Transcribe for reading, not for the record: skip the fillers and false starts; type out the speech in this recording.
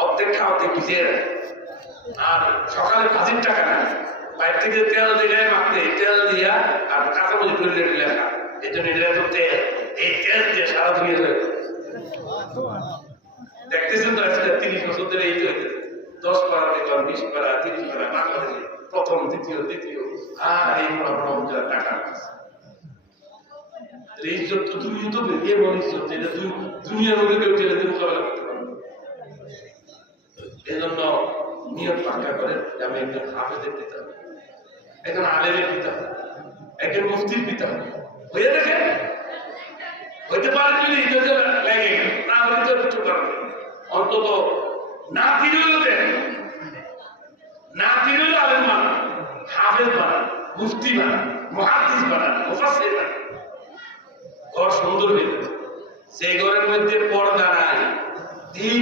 অর্ধেক খাওয়াতে ভিজিয়ে রাখে। আর সকালে ভাজির টাকা না, বাইরে থেকে তেল দিয়ে মাখতে, তেল দিয়া আর কাঁচামরিচ টুলে লেখা, এই জন্য এটা তো তেল, এই তেল দিয়ে সারা দুনিয়া দেখতেছেন তো। আজকে 30 বছর ধরে এই তো 10 পারা দেখলাম, 20 পারা, 30 পারা, বাংলাদেশে প্রথম, দ্বিতীয়, আর এই বড় বড় অঞ্চলের টাকা ইজ্জত তো তুমি তো এমন ইজ্জত যেটা দুনিয়ার মধ্যে কেউ ঠেলে দিয়ে মোকাবেলা করতে পারবে। এই জন্য নিয়ত পাক্কা করে আমি একজন হাফেজের পিতা, একজন আলেমের পিতা, একজন মুফতির পিতা হয়ে দেখেন। হইতে পারে যদি লেগে গেল, না হইতে কিছু পারবে, অন্তত না তিরুল দেন, না তিরুল আলেম বানান, হাফেজ বানান, মুফতি বানান, মুহাদ্দিস বানান, মুফাসসির বানান, ঘর সুন্দর হয়ে যাবে। সেই ঘরের মধ্যে পর্দা নাই, দিন